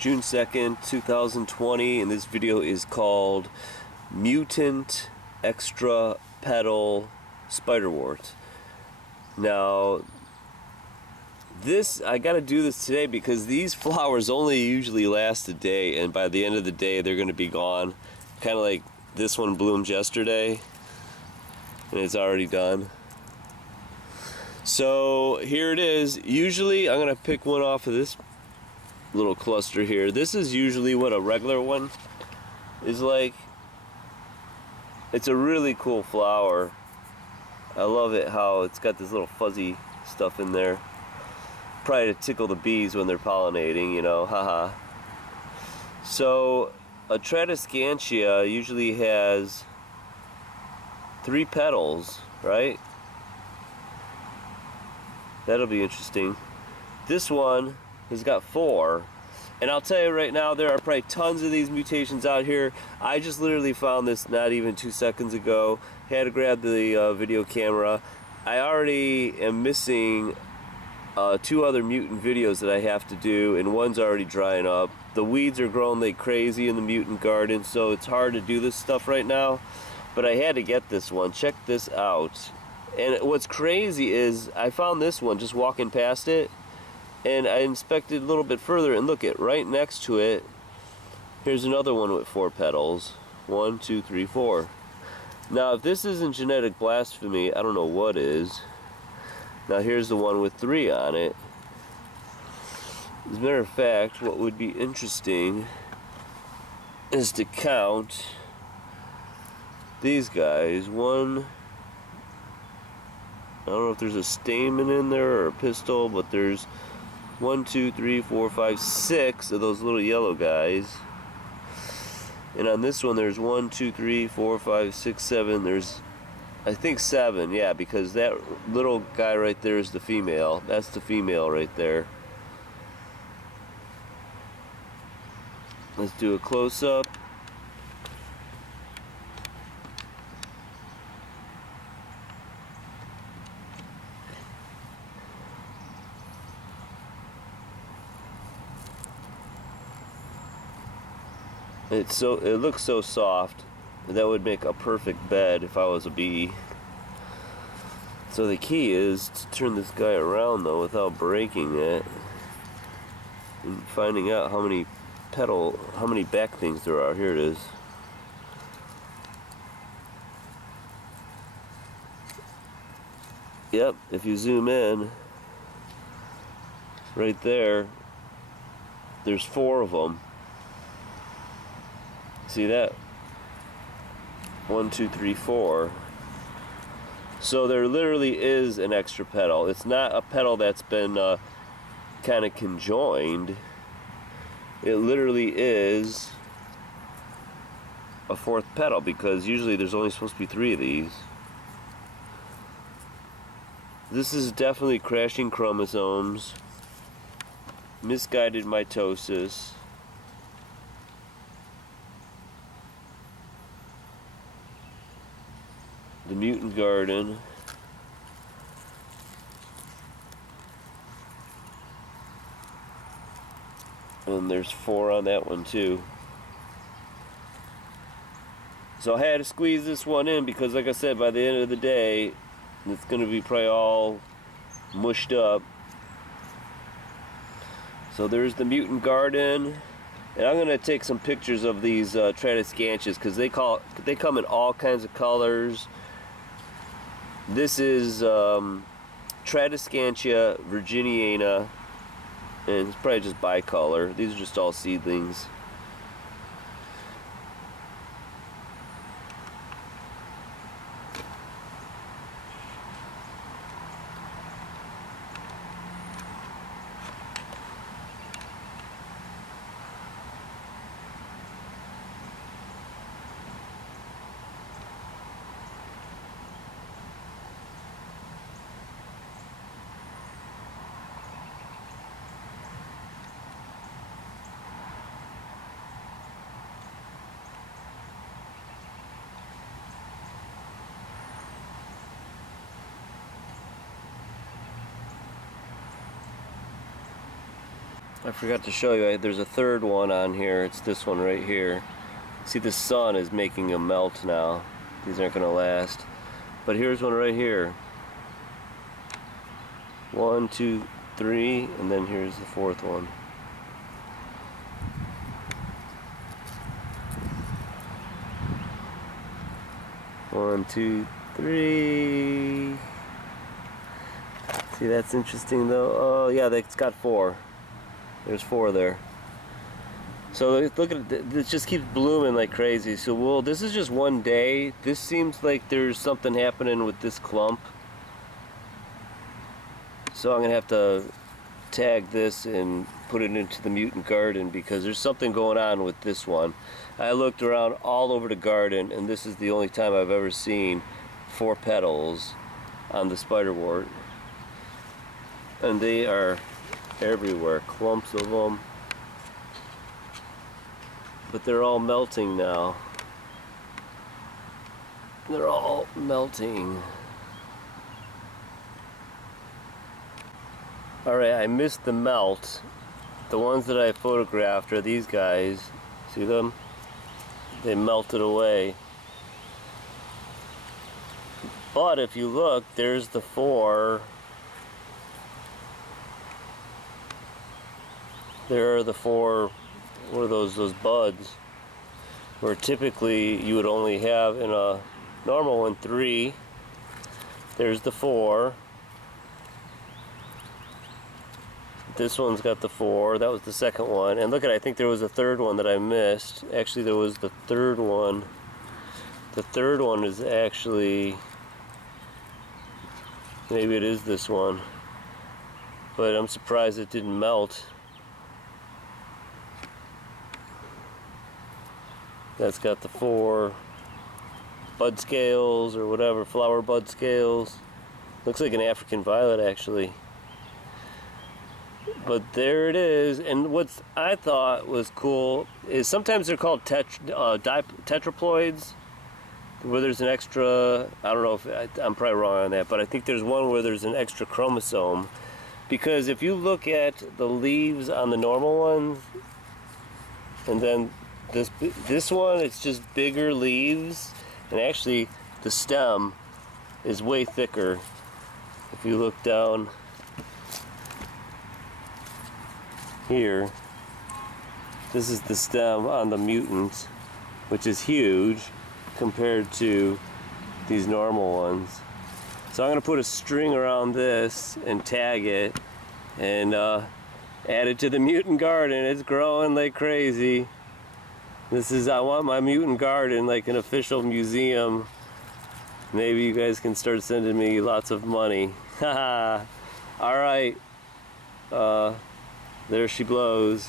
June 2nd, 2020, and this video is called Mutant Extra Petal Spiderwort. Now, I gotta do this today because these flowers only usually last a day, and by the end of the day they're gonna be gone. Kind of like this one bloomed yesterday, and it's already done. So here it is. Usually I'm gonna pick one off of this little cluster here. This is usually what a regular one is like. It's a really cool flower. I love it how it's got this little fuzzy stuff in there. Probably to tickle the bees when they're pollinating, you know, haha. So a Tradescantia usually has 3 petals, right? That'll be interesting. This one has got 4. And I'll tell you right now, there are probably tons of these mutations out here. I just literally found this not even 2 seconds ago. Had to grab the video camera. I already am missing 2 other mutant videos that I have to do, and one's already drying up. The weeds are growing like crazy in the mutant garden, so it's hard to do this stuff right now. But I had to get this one. Check this out. And what's crazy is I found this one just walking past it, and I inspected a little bit further, and look, right next to it, here's another one with 4 petals. 1, 2, 3, 4. Now, if this isn't genetic blasphemy, I don't know what is. Now, here's the one with 3 on it. As a matter of fact, what would be interesting is to count these guys. One, I don't know if there's a stamen in there or a pistil, but there's 1, 2, 3, 4, 5, 6 of those little yellow guys. And on this one, there's 1, 2, 3, 4, 5, 6, 7. There's, I think, 7, yeah, because that little guy right there is the female. That's the female right there. Let's do a close-up. It looks so soft. That would make a perfect bed if I was a bee. So the key is to turn this guy around though without breaking it, and finding out how many back things there are. Here it is. Yep, if you zoom in, right there, there's 4 of them. See that? 1, 2, 3, 4. So there literally is an extra petal. It's not a petal that's been kind of conjoined. It literally is a 4th petal, because usually there's only supposed to be 3 of these. This is definitely crashing chromosomes, misguided mitosis. The mutant garden. And there's 4 on that one too. So I had to squeeze this one in because, like I said, by the end of the day it's going to be probably all mushed up. So there's the mutant garden. And I'm going to take some pictures of these Tradescantias because they come in all kinds of colors. This is Tradescantia virginiana, and it's probably just bicolor. These are just all seedlings. I forgot to show you, there's a third one on here. It's this one right here. See, the sun is making them melt now. These aren't going to last. But here's one right here. 1, 2, 3, and then here's the fourth one. One, two, three. See, that's interesting though. Oh yeah, it's got 4. There's 4 there. So look at it, it just keeps blooming like crazy. So this is just one day. This seems like there's something happening with this clump. So I'm gonna have to tag this and put it into the mutant garden because there's something going on with this one. I looked around all over the garden and this is the only time I've ever seen 4 petals on the spiderwort. And they are everywhere, clumps of them. But they're all melting now. They're all melting. Alright, I missed the melt. The ones that I photographed are these guys. See them? They melted away. But if you look, there's the 4. There are the 4, what are those buds, where typically you would only have in a normal one 3. There's the 4. This one's got the 4. That was the second one. And look at, I think there was a third one that I missed. Actually, there was the third one. The third one is actually, maybe it is this one. But I'm surprised it didn't melt. That's got the 4 bud scales or whatever, flower bud scales. Looks like an African violet actually. But there it is, and what I thought was cool is sometimes they're called tetraploids, where there's an extra, I don't know if, I'm probably wrong on that, but I think there's one where there's an extra chromosome. Because if you look at the leaves on the normal ones, and then this one, it's just bigger leaves, and actually the stem is way thicker. If you look down here, this is the stem on the mutant, which is huge compared to these normal ones. So I'm going to put a string around this and tag it and add it to the mutant garden. It's growing like crazy. This is, I want my mutant garden like an official museum. Maybe you guys can start sending me lots of money. Haha. Alright. There she blows.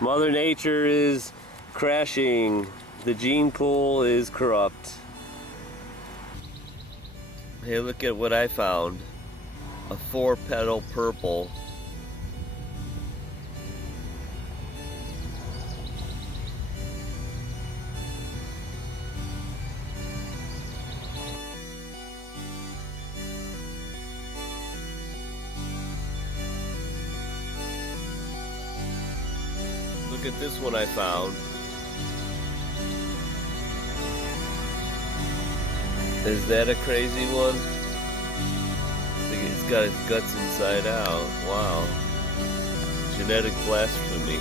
Mother Nature is crashing. The gene pool is corrupt. Hey, look at what I found. A 4-petal purple. Look at this one I found. Is that a crazy one? It's got its guts inside out. Wow. Genetic blasphemy.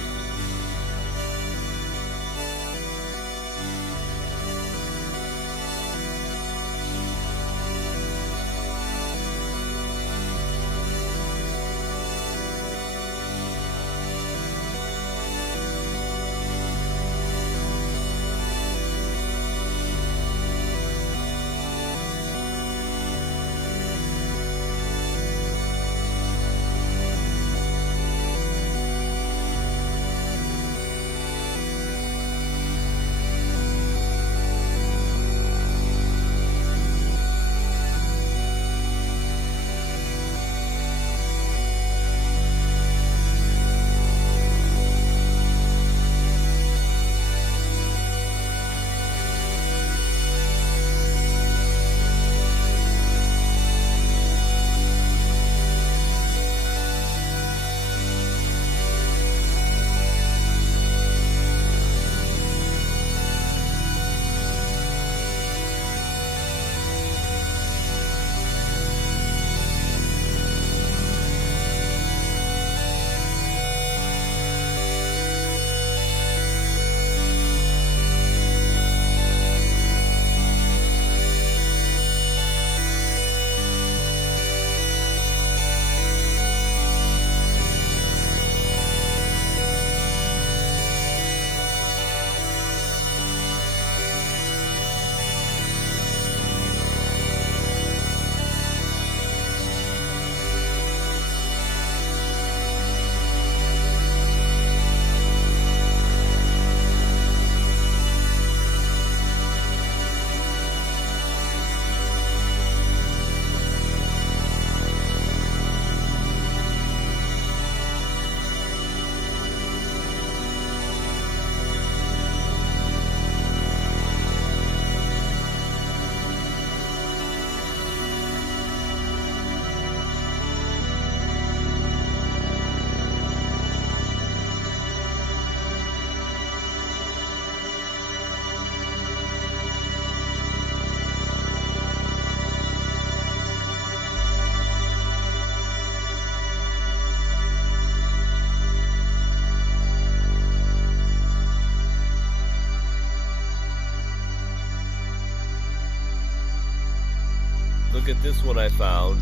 Look at this one I found.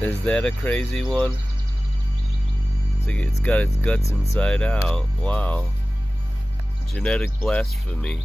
Is that a crazy one? It's got its guts inside out. Wow. Genetic blasphemy.